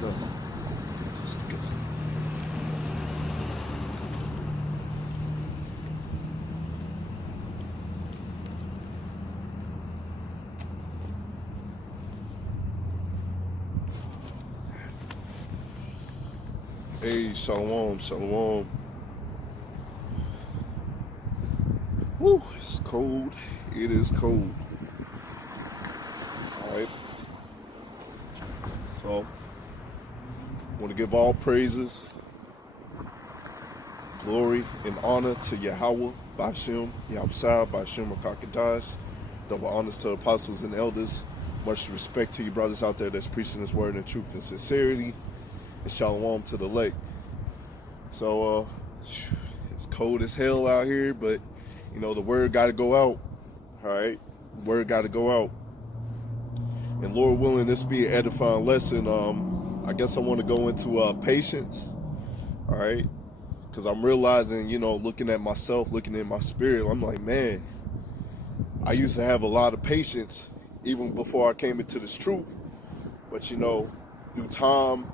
No. Hey, shalom, shalom. Woo, it's cold. It is cold. All right. So, want to give all praises, glory, and honor to Yahweh, Bashem, Yahweh, Bashem, Rakakadash. Double honors to the apostles and elders. Much respect to you brothers out there that's preaching this word in truth and sincerity. And shalom to the lake. So, it's cold as hell out here, but, you know, the word got to go out. All right? The word got to go out. And Lord willing, this be an edifying lesson. I guess I want to go into patience. All right? Because I'm realizing, you know, looking at myself, looking at my spirit, I'm like, man, I used to have a lot of patience even before I came into this truth. But, you know, through time,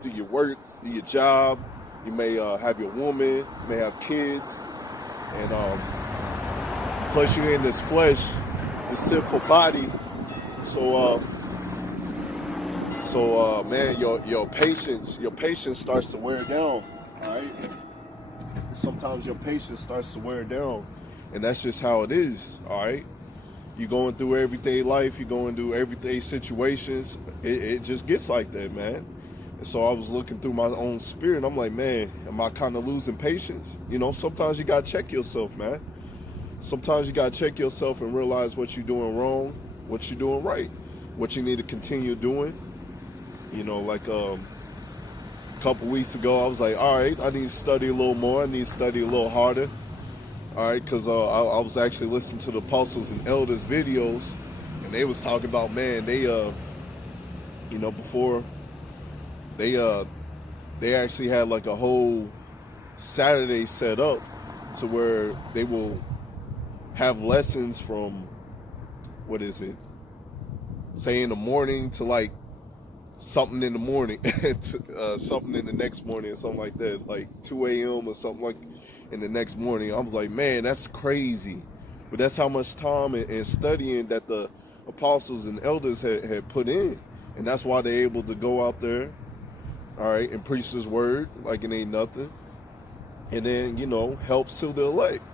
do your work, do your job, you may have your woman, you may have kids, and plus you're in this flesh, this sinful body. So man, your patience starts to wear down. All right. Sometimes your patience starts to wear down, and that's just how it is. All right. You're going through everyday life, you're going through everyday situations. It just gets like that, man. And so I was looking through my own spirit, and I'm like, man, am I kind of losing patience? You know, sometimes you got to check yourself, man. Sometimes you got to check yourself and realize what you're doing wrong, what you're doing right, what you need to continue doing. You know, like a couple weeks ago, I was like, all right, I need to study a little more. I need to study a little harder. All right, because I was actually listening to the apostles and elders videos, and they was talking about, man, they, you know, before they actually had like a whole Saturday set up to where they will have lessons from, what is it, say in the morning to like something in the morning, something in the next morning or something like that, like 2 a.m. or something like in the next morning. I was like, man, that's crazy. But that's how much time and studying that the apostles and elders had put in. And that's why they're able to go out there, all right, and preach this word like it ain't nothing. And then, you know, help seal the elect.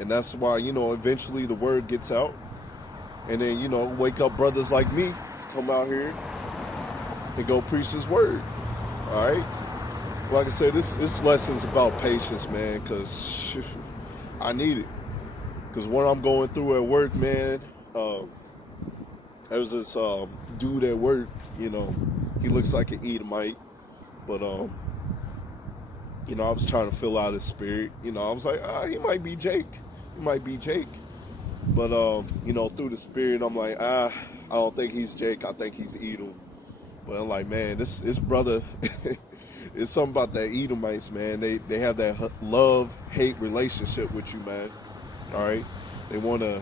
And that's why, you know, eventually the word gets out. And then, you know, wake up brothers like me to come out here and go preach this word. All right? Like I said, this lesson's about patience, man, because I need it. Because what I'm going through at work, man, there was this dude at work, you know, he looks like an Edomite, but, you know, I was trying to fill out his spirit. You know, I was like, he might be Jake. He might be Jake. But, you know, through the spirit, I'm like, I don't think he's Jake. I think he's Edom. But I'm like, man, this brother, it's something about that Edomites, man. They have that love-hate relationship with you, man. All right? They want to,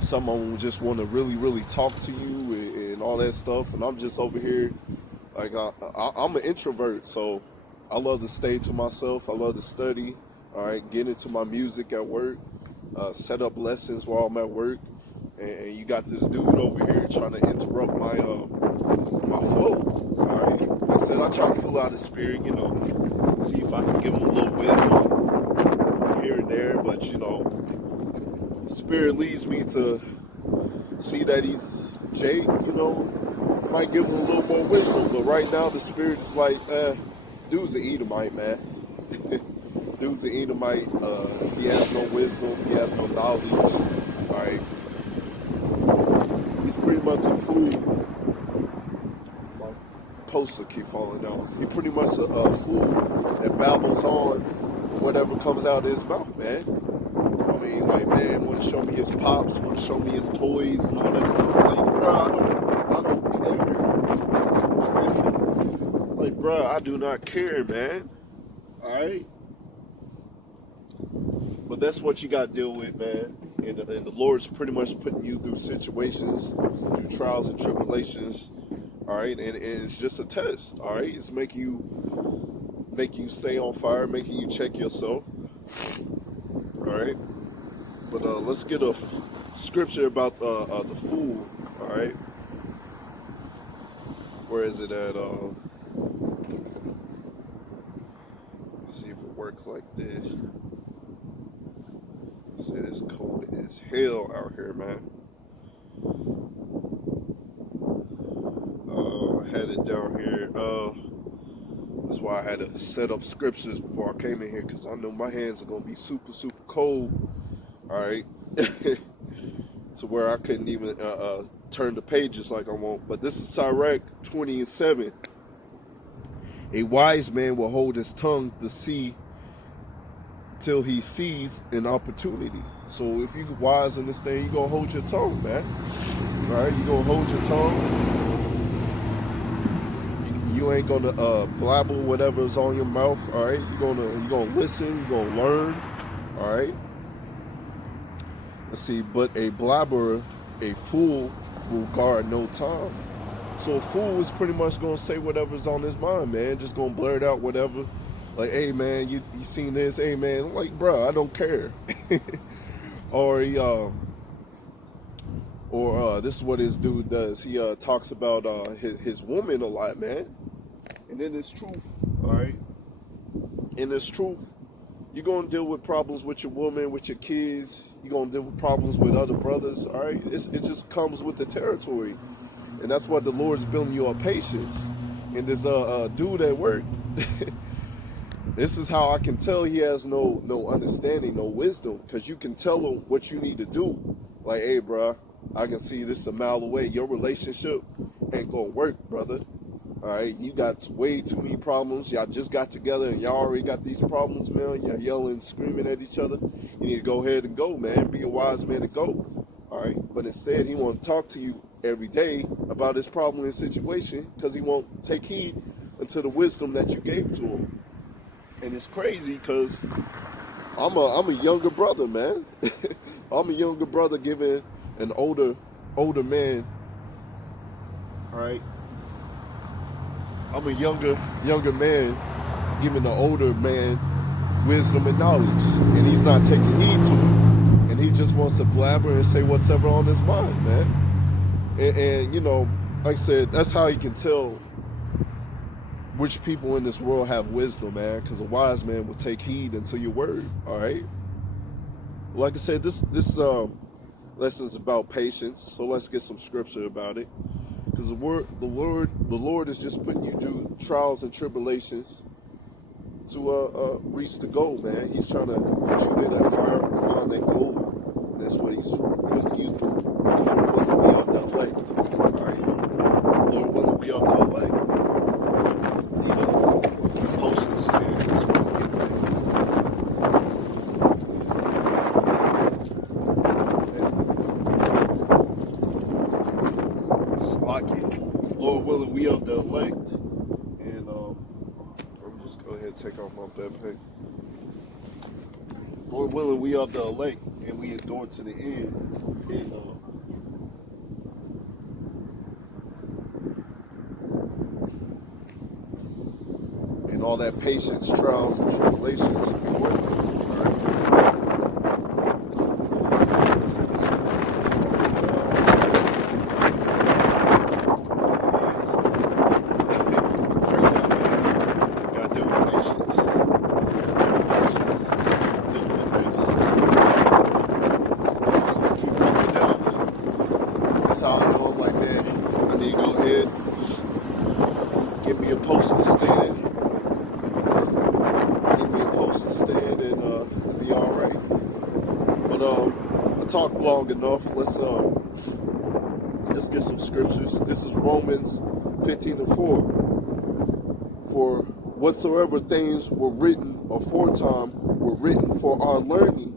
some of them just want to really, really talk to you and all that stuff. And I'm just over here, like, I'm an introvert, so I love to stay to myself. I love to study, all right, get into my music at work, set up lessons while I'm at work. And you got this dude over here trying to interrupt my flow. All right, I said I try to fill out his spirit, you know, see if I can give him a little wisdom here and there. But you know, spirit leads me to see that he's Jake. You know, might give him a little more wisdom. But right now, the spirit is like, dude's an Edomite, man. Dude's an Edomite. He has no wisdom. He has no knowledge. All right. He's pretty much a fool. My poster keep falling down. He's pretty much a fool that babbles on whatever comes out of his mouth, man. I mean, like, man, want to show me his pops, want to show me his toys and all that stuff. Like, bro, I don't care. Like, bro, I do not care, man. All right. But that's what you got to deal with, man. And the Lord's pretty much putting you through situations, through trials and tribulations, All right, and it's just a test. All right, it's make you stay on fire, making you check yourself. All right, but let's get a scripture about the fool. All right, where is it at? Let's see if it works like this. See, it's cold as hell out here, man. I had it down here. That's why I had to set up scriptures before I came in here, because I know my hands are gonna be super, super cold. All right, to where I couldn't even turn the pages like I want. But this is Sirach 20:7. A wise man will hold his tongue to see till he sees an opportunity. So if you wise in this thing, you gonna hold your tongue, man. All right, you gonna hold your tongue. You ain't gonna blabber whatever's on your mouth. All right, you gonna listen. You gonna learn. All right. Let's see. But a blabberer, a fool, will guard no time. So a fool is pretty much gonna say whatever's on his mind, man. Just gonna blurt out whatever. Like, hey man, you seen this? Hey man, I'm like, bro, I don't care. Or this is what this dude does. He talks about his woman a lot, man. And then it's truth, all right? In this truth, you're going to deal with problems with your woman, with your kids. You're going to deal with problems with other brothers, all right? It just comes with the territory. And that's what the Lord's building you on patience. And this dude at work, this is how I can tell he has no understanding, no wisdom, because you can tell him what you need to do. Like, hey, bro, I can see this a mile away. Your relationship ain't going to work, brother. All right, you got way too many problems. Y'all just got together and y'all already got these problems, man. Y'all yelling, screaming at each other. You need to go ahead and go, man. Be a wise man to go. All right, but instead he won't talk to you every day about his problem and situation because he won't take heed unto the wisdom that you gave to him. And it's crazy because I'm a younger brother, man. I'm a younger brother giving an older man. All right. I'm a younger man giving the older man wisdom and knowledge, and he's not taking heed to it, and he just wants to blabber and say whatever on his mind, man. And you know, like I said, that's how you can tell which people in this world have wisdom, man, because a wise man will take heed unto your word. All right. Like I said, this lesson's about patience, so let's get some scripture about it. Because the Lord is just putting you through trials and tribulations to reach the goal, man. He's trying to get you near that fire, find that goal. That's what he's putting you through. Lord willing, we up that way. All right. Lord willing, we up that way. Need a posting stand. That's what we're getting ready. Lord willing, we up the elect, and let me just go ahead and take off my backpack. Lord willing, we up the elect, and we endure to the end, and all that patience, trials, and tribulations. Talk long enough. Let's get some scriptures. This is Romans 15:4. For whatsoever things were written aforetime were written for our learning,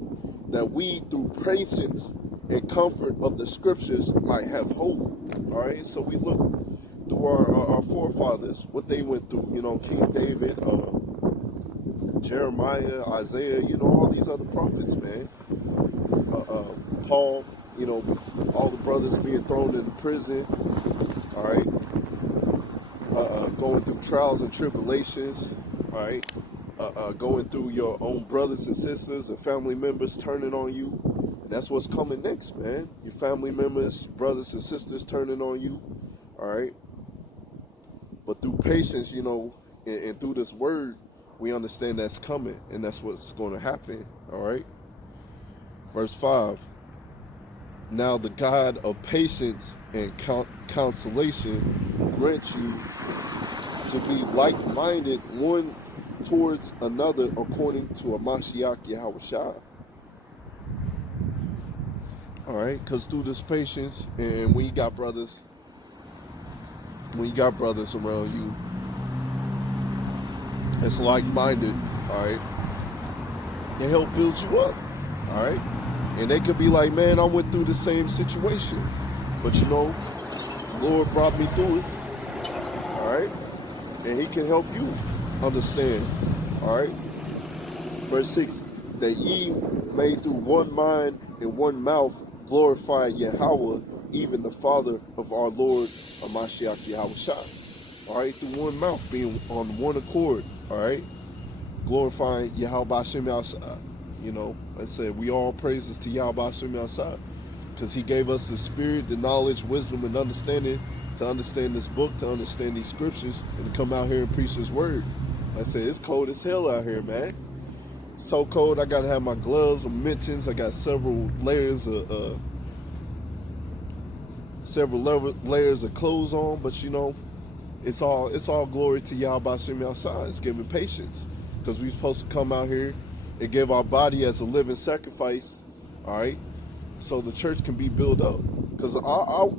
that we through patience and comfort of the scriptures might have hope. All right. So we look through our forefathers, what they went through. You know, King David, Jeremiah, Isaiah. You know, all these other prophets, man. Paul, you know, all the brothers being thrown into prison, all right, going through trials and tribulations, all right? Going through your own brothers and sisters and family members turning on you. And that's what's coming next, man. Your family members, brothers and sisters turning on you, all right? But through patience, and through this word, we understand that's coming, and that's what's going to happen, all right? Verse 5. Now the God of patience and consolation grant you to be like-minded one towards another according to a Mashiach Yahushua. All right, because through this patience, and when you got brothers around you, it's like-minded, all right, they help build you up, all right? And they could be like, man, I went through the same situation, but Lord brought me through it, all right? And he can help you understand, all right? Verse 6, that ye may through one mind and one mouth glorify Yahweh, even the Father of our Lord, Mashiach Yahushua. All right, through one mouth, being on one accord, all right? Glorifying Yahweh Hashem Yahshua. I said, we all praises to Yahweh Hashem Yahshua, because he gave us the spirit, the knowledge, wisdom, and understanding to understand this book, to understand these scriptures, and to come out here and preach his word. I said, it's cold as hell out here, man. It's so cold, I got to have my gloves and mittens. I got several layers of clothes on, but it's all glory to Yahweh Hashem Yahshua. It's giving patience, because we're supposed to come out here and give our body as a living sacrifice, all right, so the church can be built up. Because Lord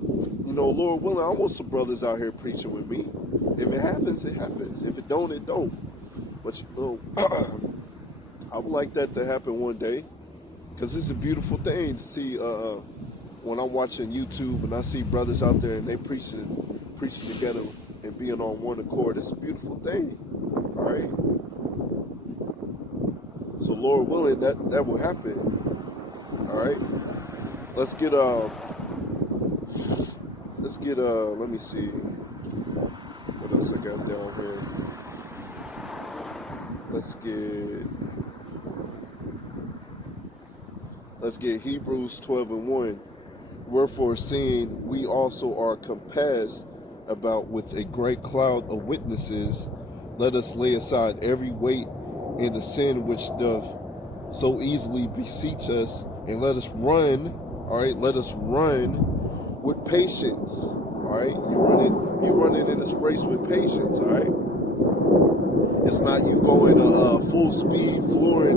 willing, I want some brothers out here preaching with me. If it happens, it happens. If it don't, it don't. But I would like that to happen one day, because it's a beautiful thing to see when I'm watching YouTube and I see brothers out there and they preaching together and being on one accord. It's a beautiful thing, all right? So Lord willing, that will happen. All right. Let's get let me see what else I got down here. Let's get Hebrews 12:1. Wherefore, seeing we also are compassed about with a great cloud of witnesses, let us lay aside every weight and the sin which doth so easily beseech us, and let us run, all right, let us run with patience, all right? You running in this race with patience, all right? It's not you going full speed, flooring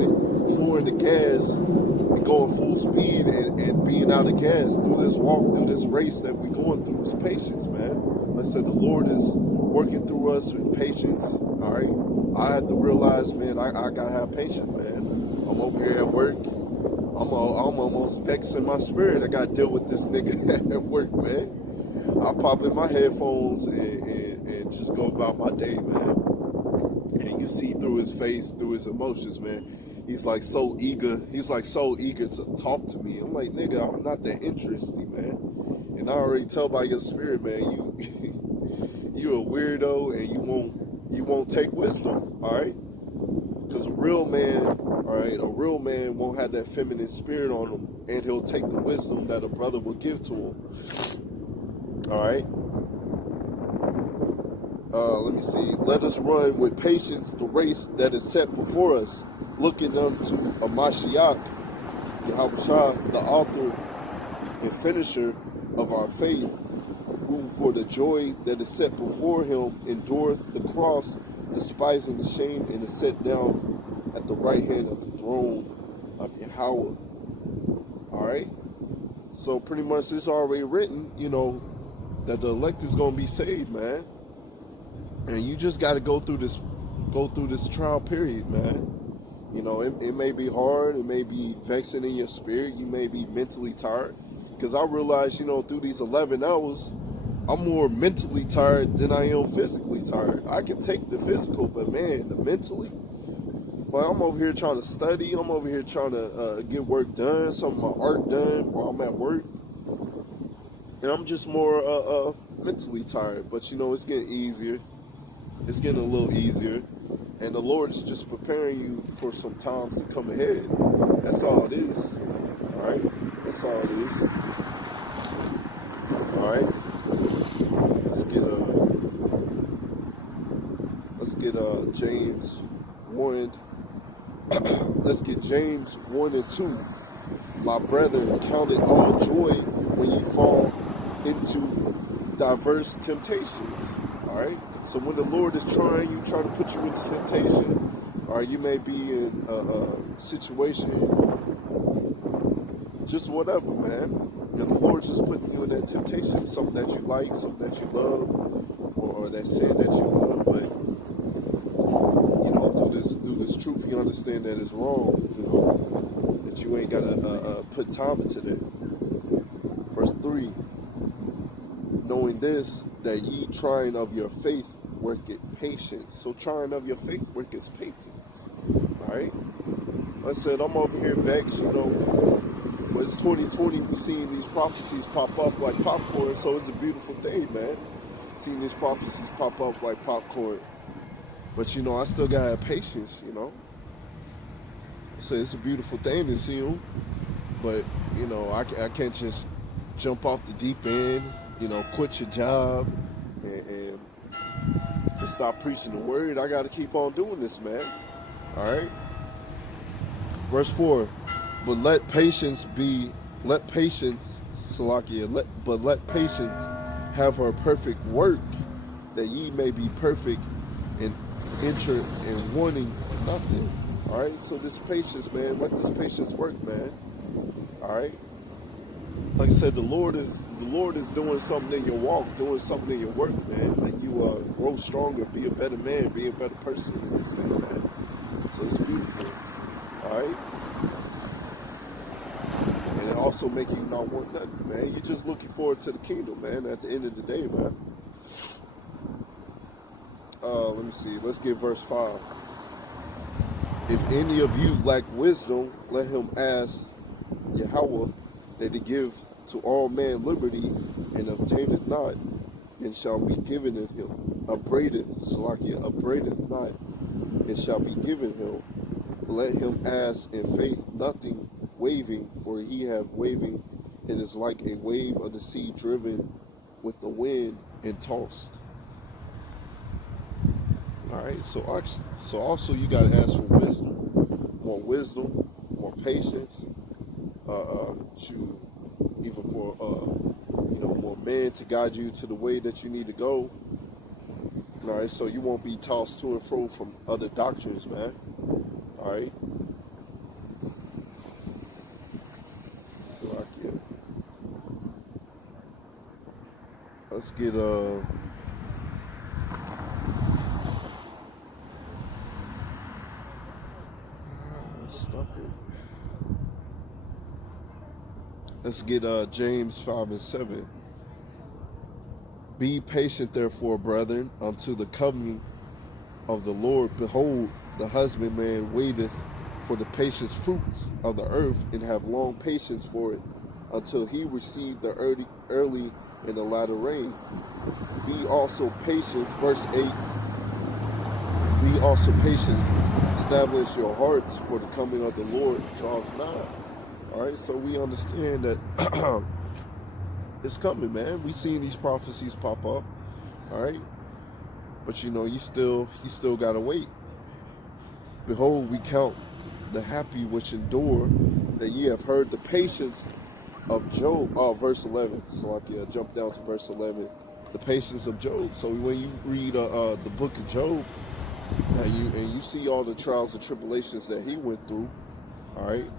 the gas, and going full speed and being out of gas. Through this walk, through this race that we're going through is patience, man. Like I said, the Lord is working through us with patience, all right? I had to realize, man, I gotta have patience, man. I'm over here at work. I'm almost vexing my spirit. I gotta deal with this nigga at work, man. I pop in my headphones and just go about my day, man. And you see through his face, through his emotions, man. He's like so eager to talk to me. I'm like, nigga, I'm not that interesting, man. And I already tell by your spirit, man, you're a weirdo and you won't take wisdom, all right? Because a real man won't have that feminine spirit on him, and he'll take the wisdom that a brother will give to him. All right? Let me see. Let us run with patience the race that is set before us, looking unto a Mashiach, Yahushua, the author and finisher of our faith, who for the joy that is set before him endureth the cross, despising the shame, and is set down at the right hand of the throne of Yahweh. All right? So pretty much it's already written, that the elect is going to be saved, man. And you just got to go through this trial period, man. It may be hard. It may be vexing in your spirit. You may be mentally tired. Because I realize, through these 11 hours, I'm more mentally tired than I am physically tired. I can take the physical, but man, the mentally, well, I'm over here trying to study. I'm over here trying to get work done, some of my art done while I'm at work. And I'm just more mentally tired, but you know, it's getting easier. It's getting a little easier. And the Lord is just preparing you for some times to come ahead. That's all it is. All right? That's all it is. All right? Let's get James 1. Let's get James 1 and 2. My brethren, count it all joy when you fall into diverse temptations. All right? So when the Lord is trying to put you into temptation, or you may be in a situation, just whatever, man. And the Lord's just putting you in that temptation, something that you like, something that you love, or that sin that you love. But you know, through this truth, you understand that it's wrong. You know, that you ain't gotta put time into that. Verse 3. Knowing this, that ye trying of your faith worketh patience. So trying of your faith worketh patience. Alright? Like I said, I'm over here vexed, you know. But it's 2020, we're seeing these prophecies pop up like popcorn, so it's a beautiful thing, man. Seeing these prophecies pop up like popcorn. But you know, I still gotta have patience, you know. So it's a beautiful thing to see them. But, you know, I can't just jump off the deep end, you know, quit your job and stop preaching the word. I got to keep on doing this, man. All right. Verse 4. But let patience, Salakia, let patience have her perfect work, that ye may be perfect and enter in wanting nothing. All right. So this patience, man, let this patience work, man. All right. Like I said, the Lord is doing something in your walk, doing something in your work, man. Like you grow stronger, be a better man, be a better person in this thing, man. So it's beautiful. All right. And it also make you not want nothing, man. You're just looking forward to the kingdom, man. At the end of the day, man. Let me see. Let's get verse 5. If any of you lack wisdom, let him ask Yahweh, that he give to all men liberty, and obtain it not, and shall be given in him. Upbraideth not, and shall be given him. Let him ask in faith, nothing waving, for he have waving, it is like a wave of the sea driven with the wind and tossed. All right, so also you got to ask for wisdom, more patience, even for more men to guide you to the way that you need to go. All right, so you won't be tossed to and fro from other doctrines, man. All right. So let's get stop it. Let's get James 5 and 7. Be patient, therefore, brethren, unto the coming of the Lord. Behold, the husbandman waiteth for the patience fruits of the earth, and have long patience for it, until he receive the early and the latter rain. Be also patient, verse 8. Be also patient, establish your hearts, for the coming of the Lord draws nigh. All right, so we understand that it's coming, man. We seeing these prophecies pop up. All right, but you know, you still gotta wait. Behold, we count the happy which endure, that ye have heard the patience of Job. Oh, verse 11. So I jump down to verse 11. The patience of Job. So when you read the book of Job, and you see all the trials and tribulations that he went through, all right.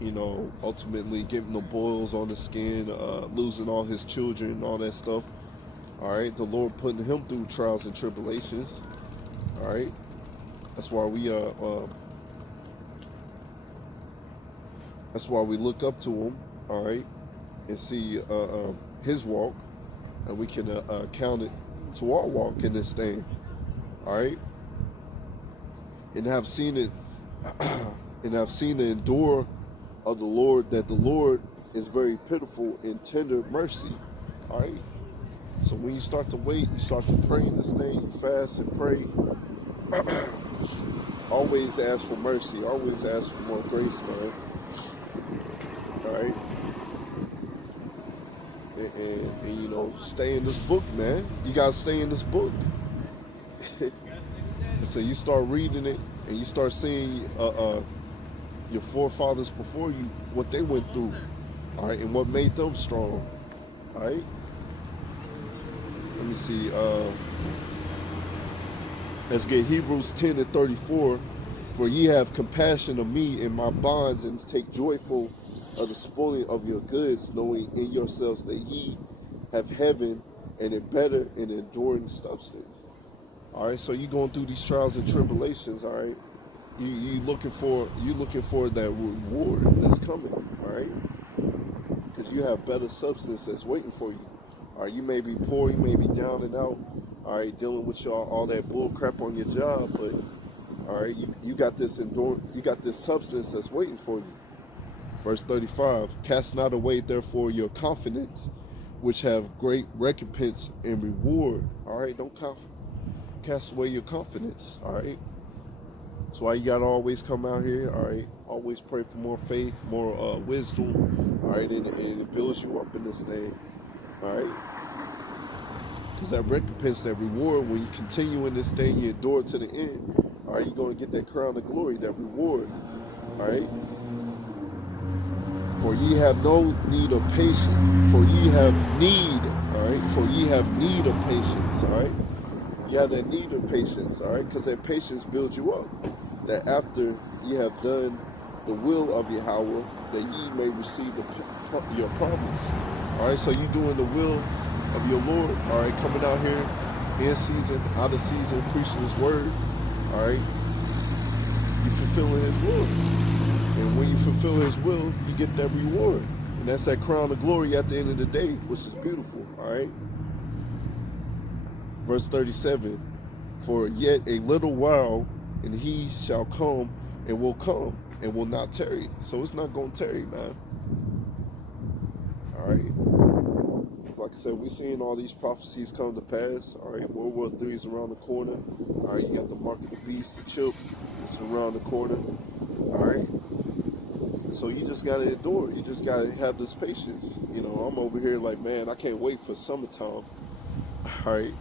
You know, ultimately getting the boils on the skin, losing all his children, and all that stuff. All right, the Lord putting him through trials and tribulations. All right, that's why we look up to him. All right, and see his walk, and we can count it to our walk in this thing. All right, and have seen it, and have seen the endure of the Lord, that the Lord is very pitiful in tender mercy. All right, So when you start to wait, you start to pray in this thing, you fast and pray. Always ask for mercy. Always ask for more grace, man. All right? And you know, stay in this book, man. You got to stay in this book. And so you start reading it and you start seeing your forefathers before you, what they went through, all right, and what made them strong, all right? Let me see. Let's get Hebrews 10 and 34. For ye have compassion of me in my bonds, and take joyful of the spoiling of your goods, knowing in yourselves that ye have heaven and a better and enduring substance. All right, so you going through these trials and tribulations, all right? You looking for that reward that's coming, all right? Because you have better substance that's waiting for you. All right, you may be poor, you may be down and out, all right, dealing with all that bull crap on your job, but all right, you got this substance that's waiting for you. Verse 35, cast not away therefore your confidence, which have great recompense and reward. All right, don't cast away your confidence. All right, that's why you gotta always come out here. All right, always pray for more faith, more wisdom. All right, and it builds you up in this thing. All right, because that recompense, that reward, when you continue in this thing, you endure to the end. All right, you're gonna get that crown of glory, that reward. All right. For ye have no need of patience, for ye have need, all right? For ye have need of patience, all right? You have that need of patience, all right? Because that patience builds you up. That after ye have done the will of Yahweh, that ye may receive your promise. All right, so you doing the will of your Lord, all right? Coming out here in season, out of season, preaching his word, all right? You fulfilling his will. And when you fulfill his will, you get that reward. And that's that crown of glory at the end of the day, which is beautiful, all right? Verse 37, for yet a little while, and he shall come and will not tarry. So it's not going to tarry, man. All right? So like I said, we're seeing all these prophecies come to pass. All right? World War III is around the corner. All right? You got the mark of the beast, the chip. It's around the corner. All right? So you just got to endure. You just got to have this patience. You know, I'm over here like, man, I can't wait for summertime. All right.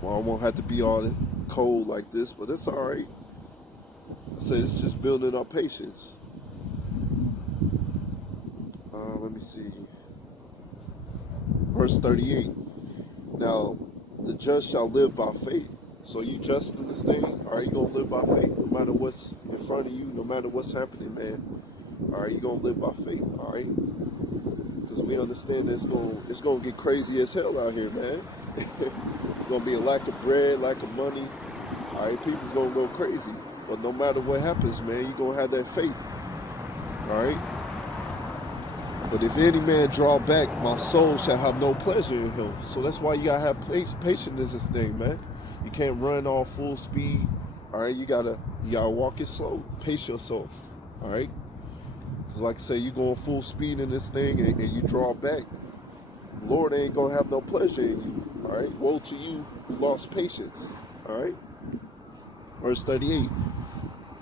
Well, I won't have to be all cold like this, but it's all right. I said it's just building our patience. Let me see. Verse 38. Now, the just shall live by faith. So you just in this thing, all right, you're going to live by faith no matter what's in front of you, no matter what's happening, man. All right, you're going to live by faith, all right? Because we understand that it's going to get crazy as hell out here, man. It's going to be a lack of bread, lack of money. All right, people's going to go crazy. But no matter what happens, man, you're going to have that faith, all right? But if any man draw back, my soul shall have no pleasure in him. So that's why you got to have patience in this thing, man. You can't run all full speed, all right? You gotta walk it slow, pace yourself, all right? Because like I say, you going full speed in this thing and you draw back, the Lord ain't gonna have no pleasure in you, all right? Woe to you who lost patience, all right? Verse 38,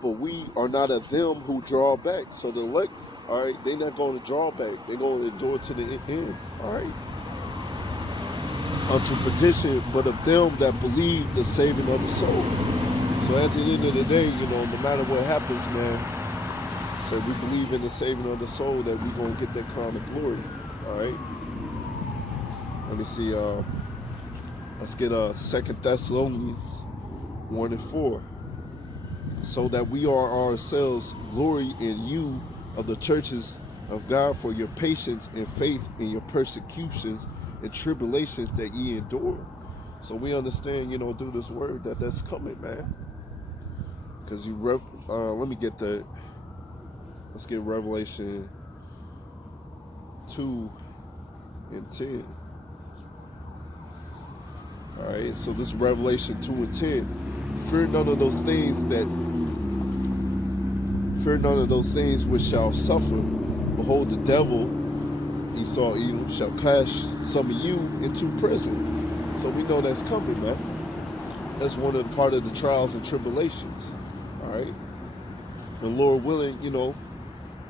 but we are not of them who draw back. So the elect, all right, they're not going to draw back. They're going to endure to the end, all right? Unto perdition, but of them that believe the saving of the soul. So at the end of the day, you know, no matter what happens, man, so we believe in the saving of the soul, that we're going to get that crown of glory, all right? Let me see, let's get 2 Thessalonians 1 and 4. So that we are ourselves glory in you of the churches of God for your patience and faith in your persecutions and tribulations that ye endure. So we understand, you know, through this word that's coming, man. Because let me get that. Let's get Revelation 2 and 10. All right, so this is Revelation 2 and 10. Fear none of those things which shall suffer. Behold, the devil Esau, Edom, shall cast some of you into prison. So we know that's coming, man. That's one of the part of the trials and tribulations. All right. And Lord willing,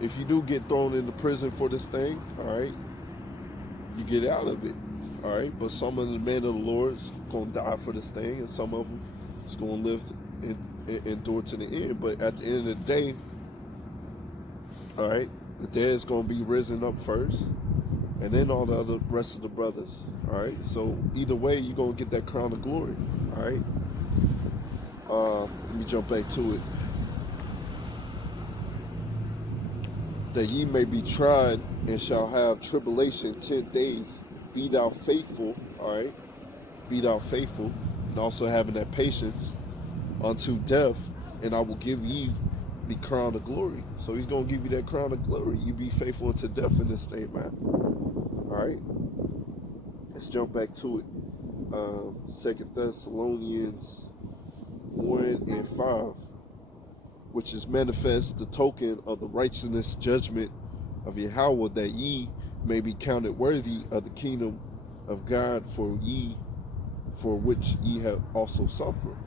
if you do get thrown into prison for this thing, all right, you get out of it. All right. But some of the men of the Lord is going to die for this thing, and some of them is going to live and endure to the end. But at the end of the day, all right, the dead is going to be risen up first, and then all the other rest of the brothers. All right. So either way, you're going to get that crown of glory. All right. Let me jump back to it. That ye may be tried and shall have tribulation 10 days. Be thou faithful, all right? Be thou faithful, and also having that patience unto death, and I will give ye the crown of glory. So he's going to give you that crown of glory. You be faithful unto death in this thing, man. All right? Let's jump back to it. 2 Thessalonians 1 and 5. Which is manifest the token of the righteousness judgment of Yahweh, that ye may be counted worthy of the kingdom of God, for which ye have also suffered.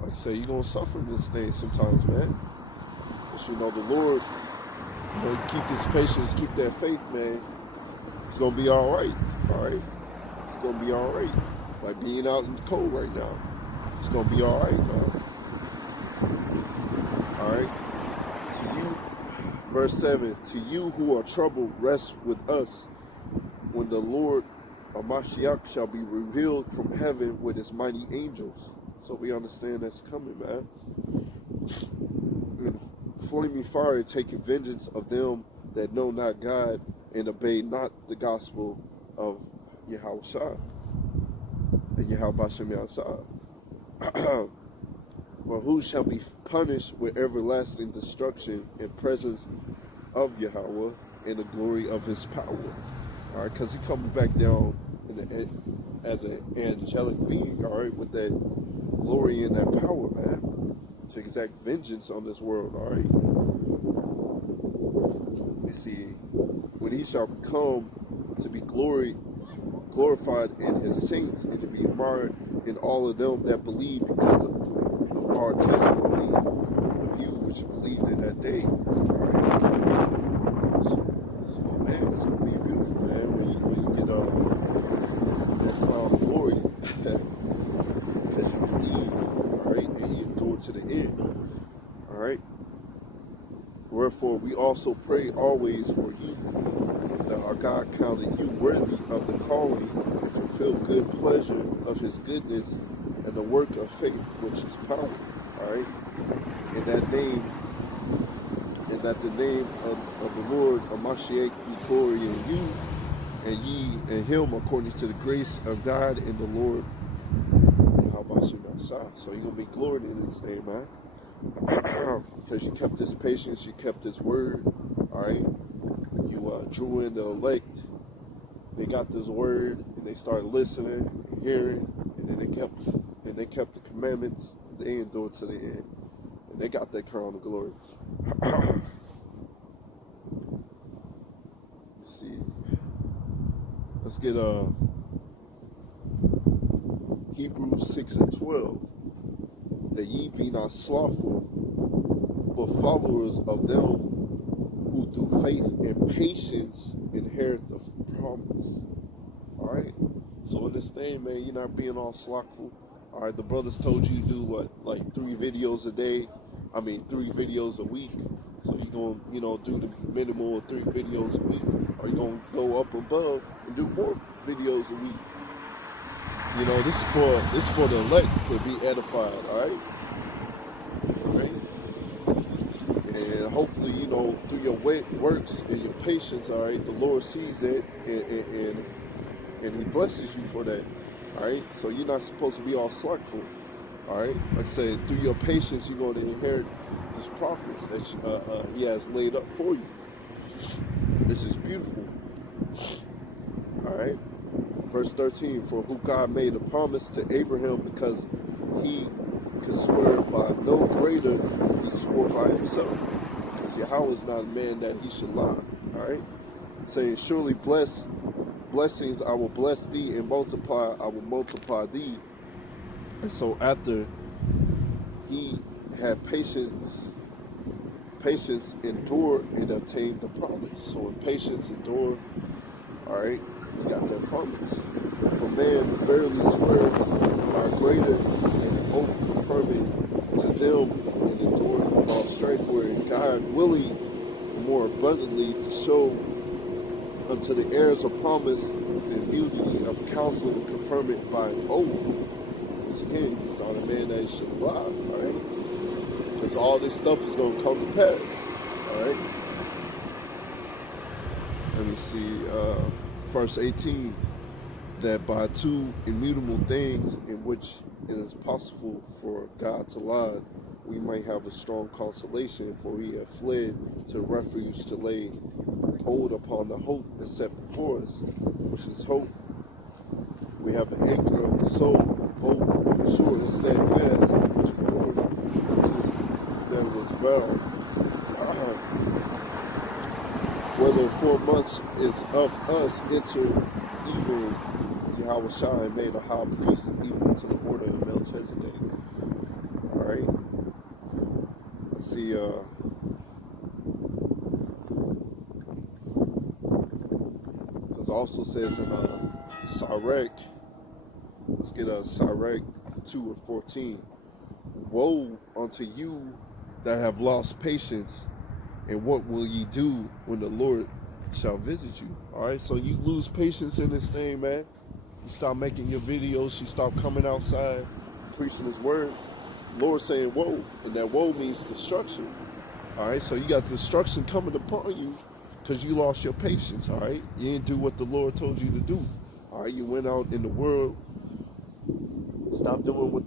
Like I say, you're going to suffer in this thing sometimes, man. But the Lord, keep this patience, keep that faith, man. It's going to be all right, It's going to be all right. Like being out in the cold right now. It's going to be all right, man. All right, to you, verse 7, to you who are troubled, rest with us when the Lord Mashiach shall be revealed from heaven with his mighty angels. So we understand that's coming, man. And flaming fire taking vengeance of them that know not God and obey not the gospel of Yahushua and Yahweh Shem Yahshua. For who shall be punished with everlasting destruction in presence of Yahweh in the glory of his power. All right, because he comes back down as an angelic being, all right, with that glory and that power, man, to exact vengeance on this world, all right. You see, when he shall come to be glorified in his saints and to be admired in all of them that believe because of our testimony of you which believed in that day. All right. So man, it's gonna be beautiful, man, when you get that cloud of glory because you believe, all right, and you endure to the end. All right. Wherefore we also pray always for you, that our God counted you worthy of the calling and fulfill good pleasure of his goodness and the work of faith, which is power. All right, in that name, and that the name of the Lord of Mashiach be glory in you, and ye and him according to the grace of God and the Lord. How about you, so you're gonna be gloried in this name, man, because you kept this patience, you kept this word. All right, you drew in the elect. They got this word and they started listening, hearing, and then they kept the commandments. They endured to the end, and they got that crown of glory. Let's see. Let's get Hebrews 6 and 12. That ye be not slothful, but followers of them who through faith and patience inherit the promise. All right. So in this thing, man, you're not being all slothful. All right, the brothers told you to do what, like 3 videos a day? 3 videos a week. So you're going to, do the minimum of 3 videos a week. Or you're going to go up above and do more videos a week. This is for the elect to be edified, all right? All right? And hopefully, through your works and your patience, all right, the Lord sees that and he blesses you for that. All right, so you're not supposed to be all slothful. All right, like I said, through your patience, you're going to inherit his prophets that he has laid up for you. This is beautiful. All right, verse 13: For who God made a promise to Abraham, because he could swear by no greater, he swore by himself. Because Yahweh is not a man that he should lie. All right, saying, surely blessings I will bless thee, and multiply I will multiply thee. And so after he had patience endured and obtained the promise. So in patience endured, all right, we got that promise. For man verily swear by greater, and an oath confirming to them and enduring from straight, for God willing more abundantly to show unto the heirs of promise the immunity of counsel and confirm it by an oath. Once again, he saw the man that he should lie, all right? Because all this stuff is going to come to pass, all right? Let me see, verse 18, that by two immutable things in which it is possible for God to lie, we might have a strong consolation, for we have fled to refuge to lay hold upon the hope that's set before us, which is hope. We have an anchor of the soul, both sure and steadfast, which endured until that was vowed. Whether 4 months is of us enter even Yahweh Shai made a high priest even unto the order of Melchizedek. All right. Let's see. It also says in Sirach, let's get Sirach 2 and 14. Woe unto you that have lost patience, and what will ye do when the Lord shall visit you? All right, so you lose patience in this thing, man. You stop making your videos. You stop coming outside, preaching his word. Lord saying woe, and that woe means destruction. All right, so you got destruction coming upon you because you lost your patience. All right, you didn't do what the Lord told you to do. All right, you went out in the world. Start doing what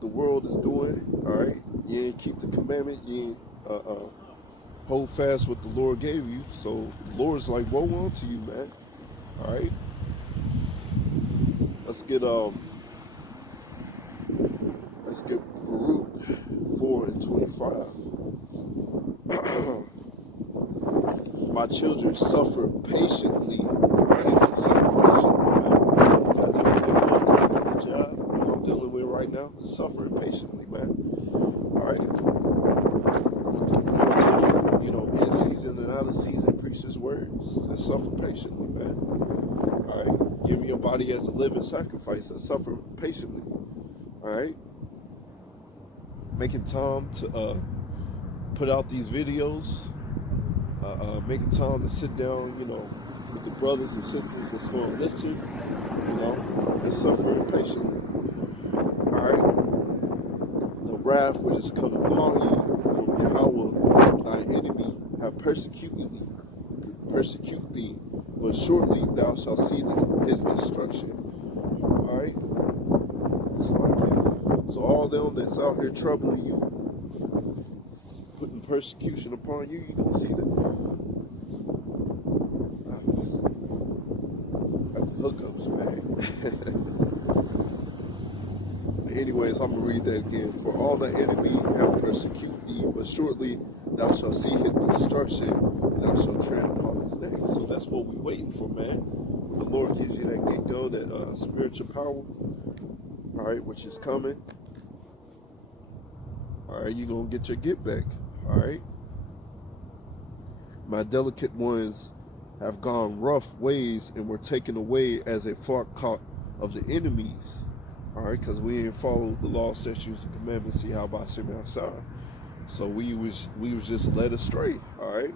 the world is doing. All right, you didn't keep the commandment. You didn't hold fast what the Lord gave you. So the Lord's like, woe unto you, man. All right, let's get Baruch 4 and 25. My children suffer patiently. Right? So suffer patiently, man. The job I'm dealing with right now is suffering patiently, man. All right. The Lord tells you, in season and out of season, preach his word. And suffer patiently, man. All right. Give your body as a living sacrifice and suffer patiently. All right. Making time to put out these videos. Making time to sit down, with the brothers and sisters that's going to listen, and suffer patiently. All right. The wrath which is come upon you from Yahweh, thy enemy, have persecute thee, but shortly thou shalt see his destruction. All right. So all them that's out here troubling you, putting persecution upon you, you're gonna see that. Got the hookups, man. Anyways, I'm gonna read that again. For all the enemy have persecuted thee, but shortly thou shalt see his destruction, and thou shalt tread upon his neck. So that's what we're waiting for, man. The Lord gives you that get-go, that spiritual power, all right, which is coming. All right, you're gonna get your get back. All right. My delicate ones have gone rough ways and were taken away as a flock caught of the enemies. All right, because we didn't follow the law, statutes, and commandments. See how about sitting outside. So we was just led astray. All right,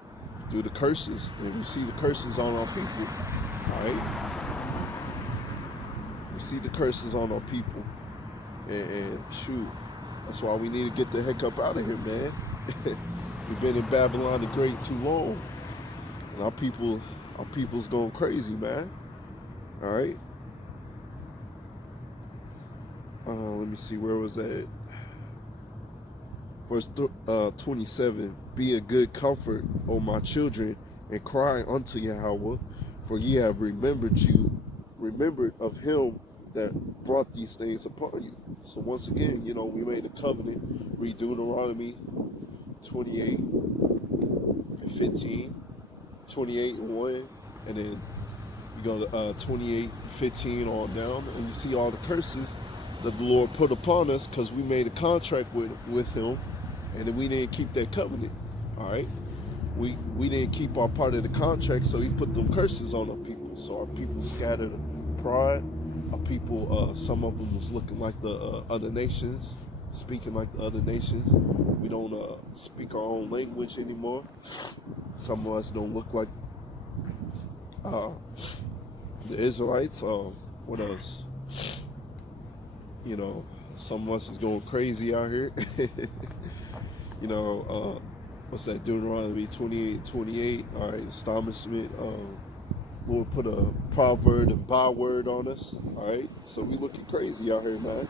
through the curses, and we see the curses on our people. All right, we see the curses on our people, and shoot, that's why we need to get the heck up out of here, man. We've been in Babylon the Great too long, and our people's going crazy, man. All right. Let me see, where was that? Verse 27. Be a good comfort, O my children, and cry unto Yahweh, for ye have remembered of him that brought these things upon you. So once again, we made a covenant. Read Deuteronomy 28 and 15. 28:1, and then you go to 28:15 on down, and you see all the curses that the Lord put upon us because we made a contract with Him, and then we didn't keep that covenant. All right, we didn't keep our part of the contract, so He put them curses on our people. So our people scattered pride. Our people, some of them was looking like the other nations, speaking like the other nations. We don't speak our own language anymore. Some of us don't look like the Israelites. What else? You know, some of us is going crazy out here. You know, what's that? Deuteronomy 28:28. All right, astonishment. Lord put a proverb and byword on us. All right, so we looking crazy out here, man.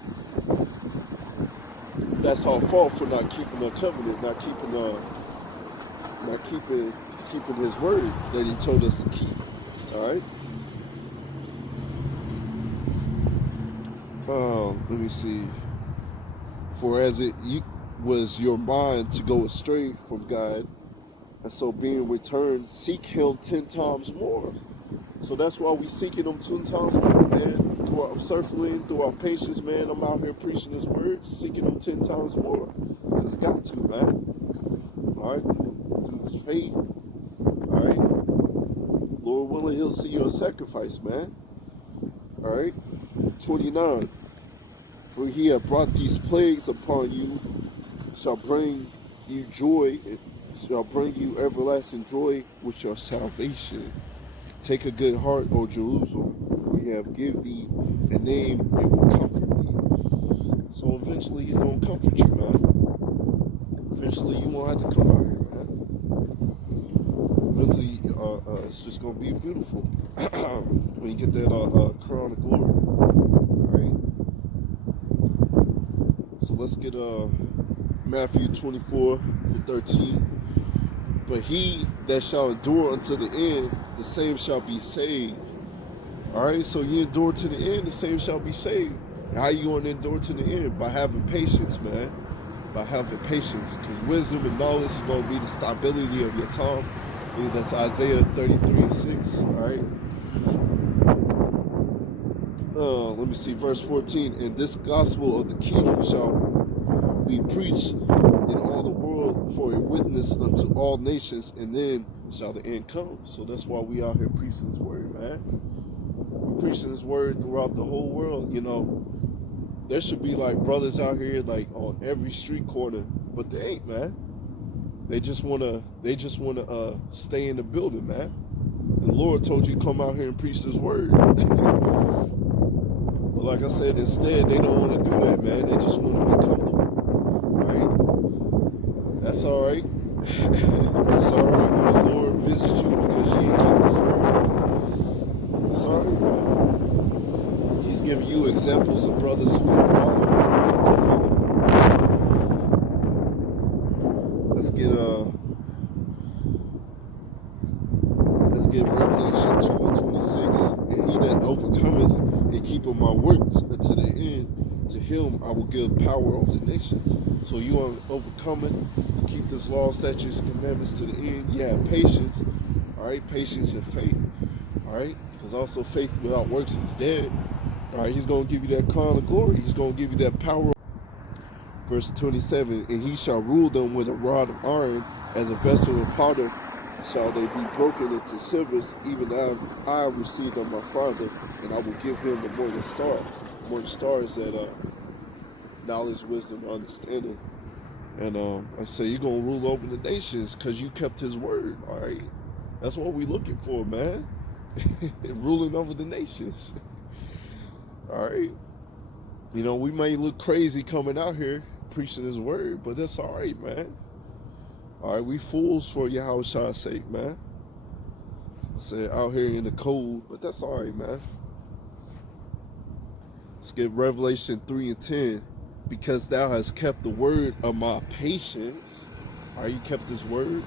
That's our fault for not keeping our covenant, not keeping His word that He told us to keep. All right. Let me see. For as it was your mind to go astray from God, and so being returned, seek Him 10 times more. So that's why we seeking Him 10 times more, man. Through our circling, through our patience, man. I'm out here preaching His words, seeking Him 10 times more. Because got to, man. All right, through His faith. All right, Lord willing, He'll see your sacrifice, man. All right, 29. For He hath brought these plagues upon you, shall bring you joy, shall bring you everlasting joy with your salvation. Take a good heart, O Jerusalem, for He hath given thee a name that will comfort thee. So eventually He's going to comfort you, man. Eventually you won't have to come out here, man. Eventually it's just going to be beautiful when you get that crown of glory. All right. So let's get Matthew 24:13. But he that shall endure unto the end, the same shall be saved. All right, so you endure to the end, the same shall be saved. How you going to endure to the end? By having patience, man. By having patience, because wisdom and knowledge is going to be the stability of your tongue. I believe that's Isaiah 33:6. All right. Let me see, verse 14. And this gospel of the kingdom shall be preached in all the world for a witness unto all nations, and then shall the end come. So that's why we out here preaching His word, man. We're preaching His word throughout the whole world. You know, there should be like brothers out here like on every street corner, but they ain't, man. They just wanna stay in the building, man. The Lord told you to come out here and preach His word. But like I said, instead they don't want to do that, man. They just want to be comfortable. Right? That's all right. That's all right when the Lord visits you because you ain't keep His word. That's all right, man. He's giving you examples of brothers who are following, not to follow. Let's get Revelation 2:26. And he that overcometh and keepeth my works unto the end, to him I will give power over the nations. So you are overcoming, keep this law, statutes, and commandments to the end. You have patience, all right? Patience and faith, all right? Because also faith without works is dead. All right, He's going to give you that crown of glory. He's going to give you that power. Verse 27, and He shall rule them with a rod of iron, as a vessel of powder shall they be broken into silvers, even as I received of my Father, and I will give Him the morning star. The morning star is that knowledge, wisdom, understanding. And I say you're going to rule over the nations because you kept His word, all right? That's what we're looking for, man. Ruling over the nations. All right? You know, we may look crazy coming out here preaching His word, but that's all right, man. All right, we fools for Yahushua's sake, man. I said out here in the cold, but that's all right, man. Let's get Revelation 3:10. Because thou hast kept the word of my patience. All right, you kept His word.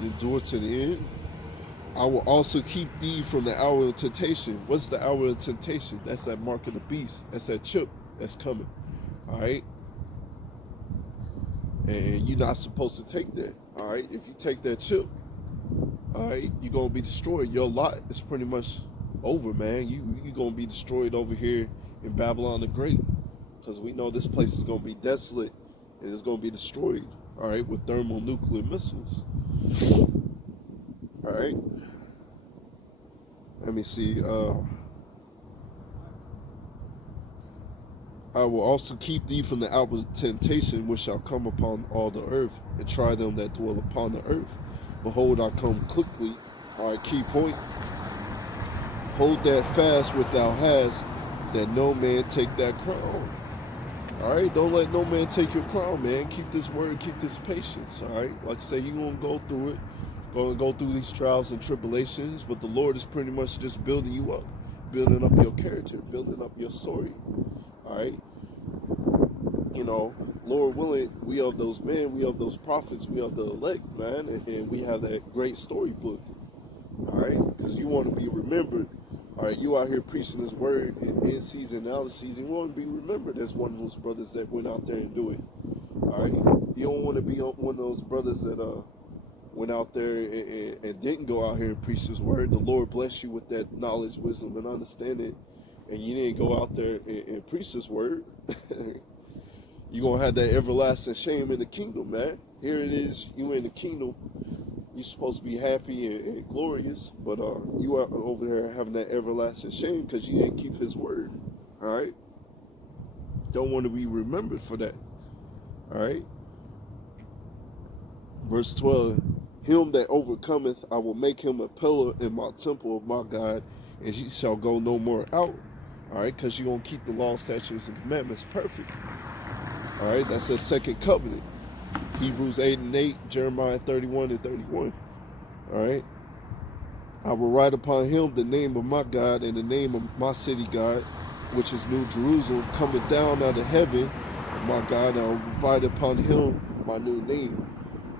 You endure to the end. I will also keep thee from the hour of temptation. What's the hour of temptation? That's that mark of the beast. That's that chip that's coming. All right? And you're not supposed to take that. All right? If you take that chip, all right, you're gonna be destroyed. Your lot is pretty much over, man. You gonna be destroyed over here in Babylon the Great, because we know this place is gonna be desolate and it's gonna be destroyed. All right, with thermonuclear missiles. All right. Let me see. I will also keep thee from the outward temptation which shall come upon all the earth, and try them that dwell upon the earth. Behold, I come quickly. All right, key point. Hold that fast which thou hast, that no man take that crown. All right, don't let no man take your crown, man. Keep this word, keep this patience. All right, like I say, you're going to go through it, going to go through these trials and tribulations, but the Lord is pretty much just building you up, building up your character, building up your story. All right, you know, Lord willing, we have those men, we have those prophets, we have the elect, man, and we have that great storybook. All right, because you want to be remembered. All right, you out here preaching this word in season, out of season. You want to be remembered as one of those brothers that went out there and do it. All right, you don't want to be one of those brothers that went out there and didn't go out here and preach this word. The Lord bless you with that knowledge, wisdom, and understanding, and you didn't go out there and preach this word. You're going to have that everlasting shame in the kingdom, man. Here it is, you in the kingdom. You're supposed to be happy and glorious, but you are over there having that everlasting shame because you didn't keep his word. All right? Don't want to be remembered for that. All right? Verse 12, him that overcometh, I will make him a pillar in my temple of my God, and he shall go no more out. All right? Because you're going to keep the law, statutes, and commandments perfect. All right? That's a second covenant. Hebrews 8 and 8, Jeremiah 31 and 31. All right? I will write upon him the name of my God and the name of my city God, which is New Jerusalem, coming down out of heaven, my God, and I will write upon him my new name.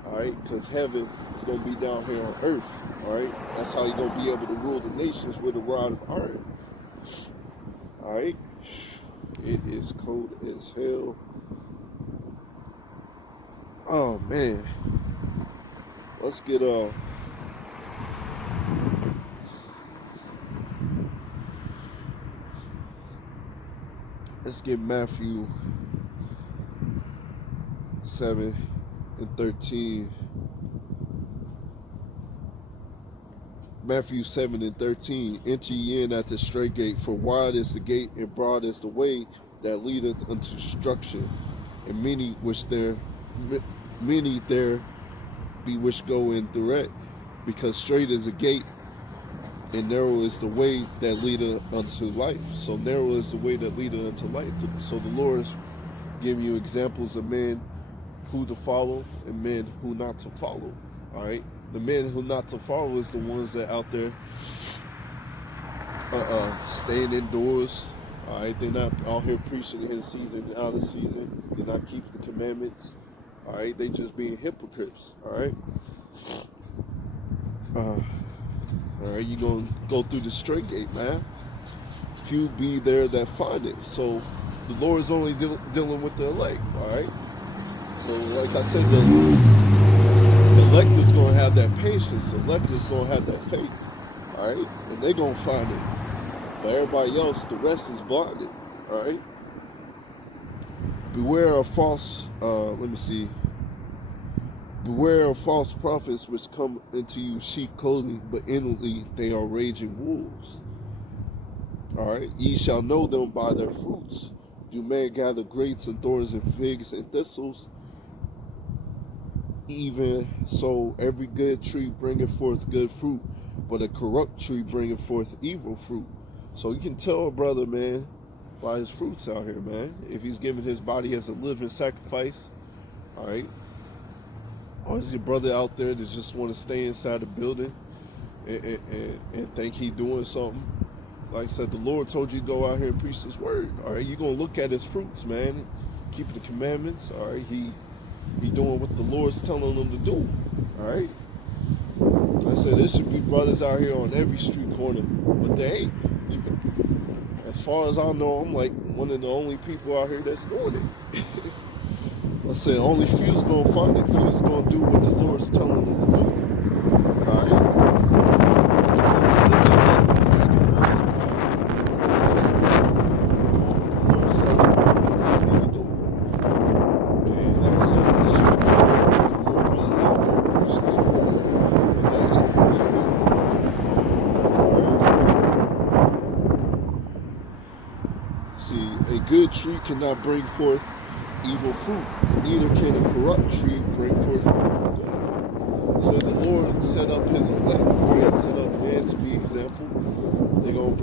All right? Because heaven is going to be down here on earth. All right? That's how you're going to be able to rule the nations with a rod of iron. All right? It is cold as hell. Oh, man. Let's get Matthew 7 and 13. Matthew 7 and 13. Enter ye in at the straight gate, for wide is the gate and broad is the way that leadeth unto destruction, and many there be which go in through it, because straight is the gate and narrow is the way that leadeth unto life. So narrow is the way that leadeth unto life. So the Lord is giving you examples of men who to follow and men who not to follow. All right, the men who not to follow is the ones that out there staying indoors. All right, they're not out here preaching in season and out of season. They're not keeping the commandments. All right, they just being hypocrites. All right. All right, you're going to go through the straight gate, man. Few be there that find it. So the Lord is only dealing with the elect, all right? So like I said, the elect is going to have that patience. The elect is going to have that faith, all right? And they're going to find it. But everybody else, the rest is blinded, all right? Beware of false, Beware of false prophets which come into you sheep clothing, but inwardly they are raging wolves. All right, ye shall know them by their fruits. Do men gather grapes and thorns and figs and thistles? Even so, every good tree bringeth forth good fruit, but a corrupt tree bringeth forth evil fruit. So you can tell a brother, man, by his fruits out here, man. If he's giving his body as a living sacrifice, all right. Or is your brother out there that just want to stay inside the building and think he's doing something? Like I said, the Lord told you to go out here and preach this word. All right, you're going to look at his fruits, man. Keeping the commandments. All right, he doing what the Lord's telling him to do. All right. Like I said, there should be brothers out here on every street corner, but they ain't. As far as I know, I'm like one of the only people out here that's doing it. I said, only few's gonna find it. Few's gonna do what the Lord's telling them to do. All right. See, a good tree cannot bring forth evil fruit, neither can a corrupt tree bring forth good fruit. So the Lord set up his elect, right? Set up man to be example. They're gonna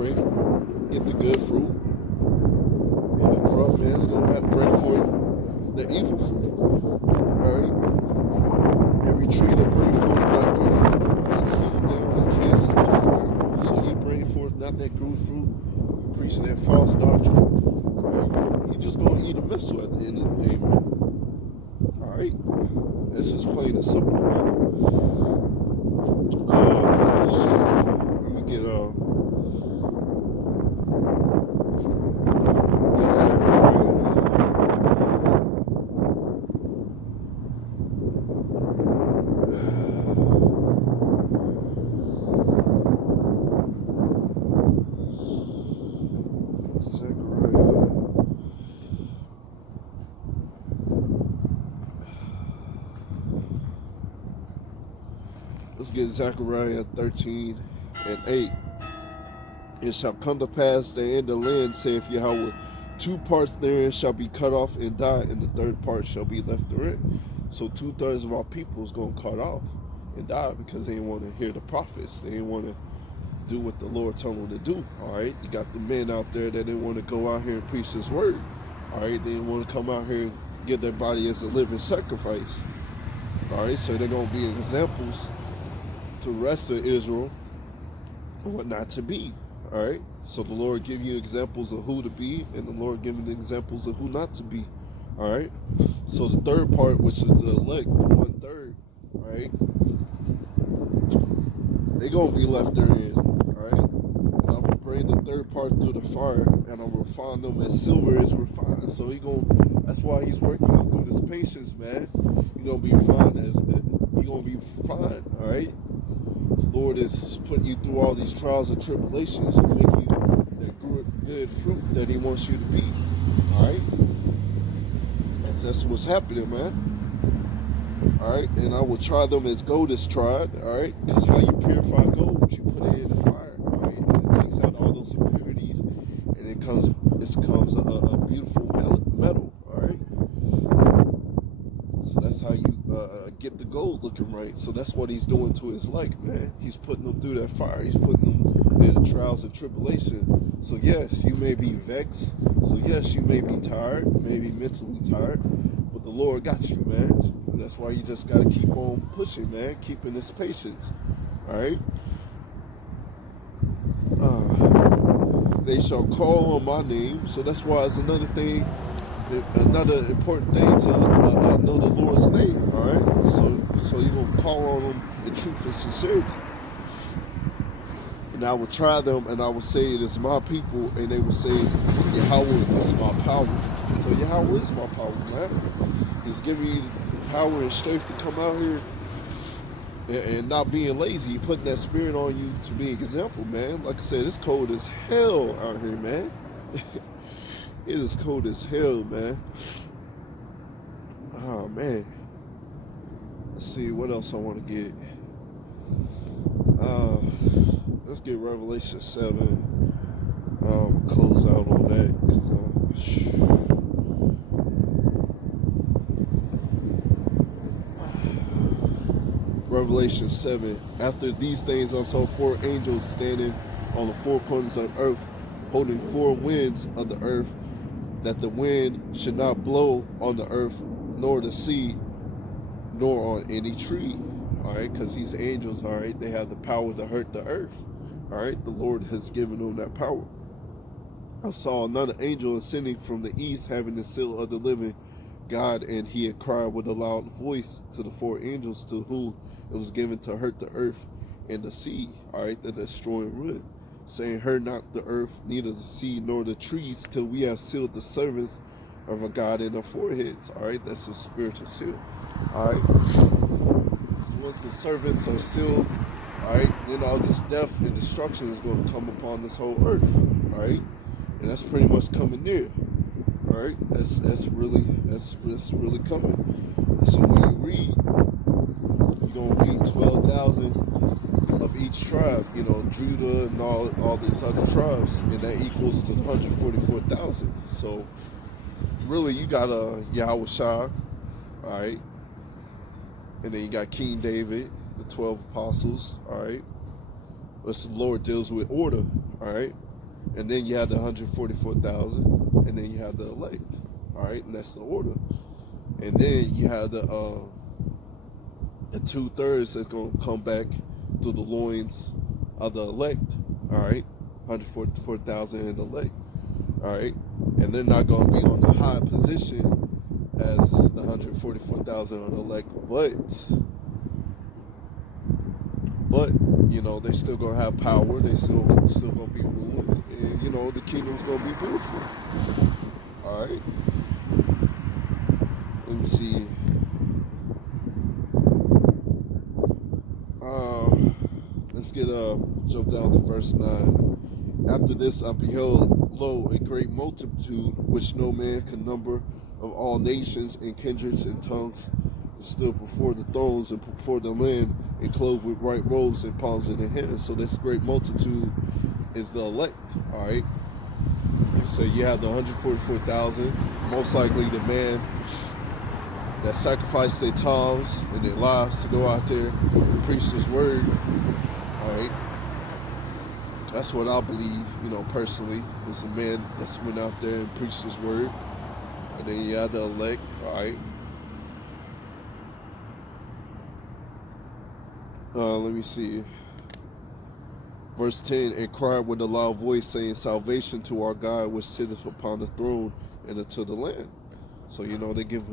get the good fruit, and the corrupt man's gonna have to bring forth the evil fruit. Alright? Every tree that brings forth not good fruit is hewed down and cast into the fire. So you bring forth not that good fruit, preaching that false doctrine. You're just gonna eat a missile at the end of the day, man. Alright? This is plain and simple, man. Shit. Let me get let's get Zechariah 13:8. It shall come to pass that in the land, saith Yahweh, 2 parts therein shall be cut off and die, and the 3rd part shall be left therein. So 2/3 of our people is going to cut off and die because they didn't want to hear the prophets. They didn't want to do what the Lord told them to do. All right, you got the men out there that didn't want to go out here and preach His word. All right, they didn't want to come out here and give their body as a living sacrifice. All right, so they're going to be examples to the rest of Israel and what not to be. All right, so the Lord give you examples of who to be, and the Lord give you examples of who not to be. All right, so the 3rd part, which is the elect, the 1/3, right? They gonna be left therein. All right, and I'm gonna bring the 3rd part through the fire, and I'm gonna refine them as silver is refined. So that's why He's working you through this patience, man. You're gonna be fine you're gonna be fine. All right. The Lord is putting you through all these trials and tribulations to make you that good fruit that He wants you to be. All right? That's what's happening, man. All right? And I will try them as gold is tried. All right? Because how you purify gold, you put it in the fire. All right? And it takes out all those impurities, and it becomes a beautiful metal. All right? So that's how you get the gold looking right. So that's what He's doing to His elect, man. He's putting them through that fire. He's putting them near the trials and tribulation. So yes, you may be vexed. So yes, you may be tired, maybe mentally tired, but the Lord got you, man. That's why you just got to keep on pushing, man. Keeping this patience. All right. They shall call on my name. So that's why it's another important thing to know the Lord's name, all right? So you're going to call on Him in truth and sincerity. And I will try them, and I will say it is my people, and they will say Yahweh is my power. So Yahweh is my power, man. He's giving you the power and strength to come out here and not being lazy. He's putting that spirit on you to be an example, man. Like I said, it's cold as hell out here, man. It is cold as hell, man. Oh, man. Let's see what else I want to get. Let's get Revelation 7. Close out on that. Revelation 7. After these things I saw 4 angels standing on the 4 corners of the earth, holding 4 winds of the earth, that the wind should not blow on the earth, nor the sea, nor on any tree. All right, because these angels, all right, they have the power to hurt the earth. All right, the Lord has given them that power. I saw another angel ascending from the east, having the seal of the living God, and he had cried with a loud voice to the 4 angels to whom it was given to hurt the earth and the sea, all right, the destroying wind, saying, hurt not the earth, neither the sea, nor the trees, till we have sealed the servants of our God in their foreheads. All right, that's a spiritual seal. All right, so once the servants are sealed, all right, then all this death and destruction is going to come upon this whole earth. All right, and that's pretty much coming near. All right, that's really coming. So when you read, you're gonna read 12,000 of each tribe, you know, Judah and all these other tribes, and that equals to 144,000. So really, you got Yahweh Shai, all right, and then you got King David, the 12 apostles, all right. Which the Lord deals with order, all right, and then you have the 144,000, and then you have the elect, all right, and that's the order, and then you have the 2/3 that's going to come back through the loins of the elect, all right, 144,000 in the elect, all right, and they're not going to be on the high position as the 144,000 on the elect, but you know they're still going to have power, they still going to be ruling, and you know the kingdom's going to be beautiful, all right. Let me see. Let's get jump down to verse 9. After this I beheld, lo, a great multitude, which no man can number, of all nations and kindreds and tongues, stood before the thrones and before the Lamb, and clothed with white robes and palms in their hands. So this great multitude is the elect, all right? So you have the 144,000, most likely the man that sacrificed their times and their lives to go out there and preach this word, all right? That's what I believe, you know, personally. It's a man that's went out there and preached this word. And then you have the elect, all right? Let me see. Verse 10, and cried with a loud voice, saying, salvation to our God, which sitteth upon the throne, and unto the Lamb. So, you know, they give,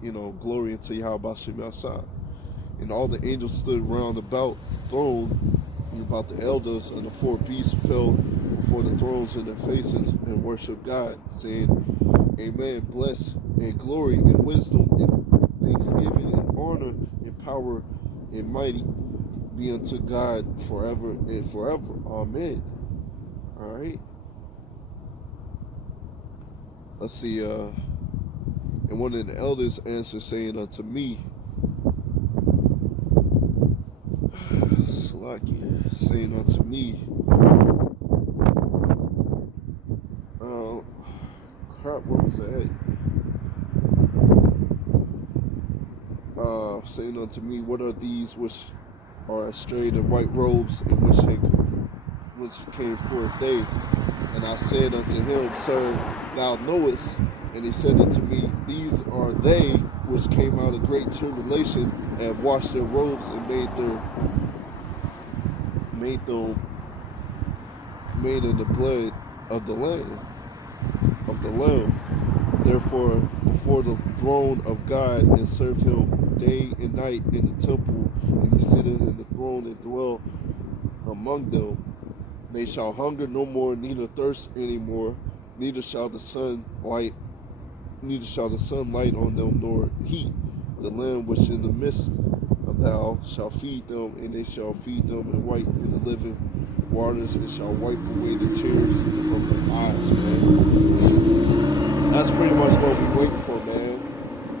you know, glory unto Yahweh Bashem Yahshua. And all the angels stood round about the throne, and about the elders, and the four beasts fell before the thrones in their faces, and worshiped God, saying, amen, bless, and glory, and wisdom, and thanksgiving, and honor, and power, and mighty be unto God forever and forever. Amen. All right. Let's see. And one of the elders answered, saying unto me, Salakia, saying unto me, crap, what was that? Saying unto me, what are these which are straight in white robes, and which came forth they? And I said unto him, Sir, thou knowest. And he said unto me, these are they which came out of great tribulation, and have washed their robes, and made in the blood of the Lamb. Therefore, before the throne of God, and served him day and night in the temple, and he sitteth in the throne and dwell among them. They shall hunger no more, neither thirst any more, neither shall the sun light on them, nor heat. The Lamb which in the midst of thou shall feed them, and they shall feed them in the living waters, and shall wipe away the tears from their eyes, man. That's pretty much what we're waiting for, man.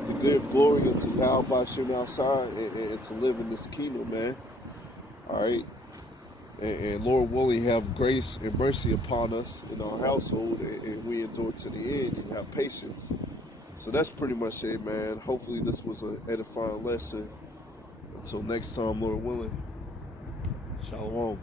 To give glory unto Yahweh Bashem Yahshua, and to live in this kingdom, man. All right. And Lord willing, have grace and mercy upon us in our household, and we endure to the end and have patience. So that's pretty much it, man. Hopefully this was an edifying lesson. Until next time, Lord willing. Shalom.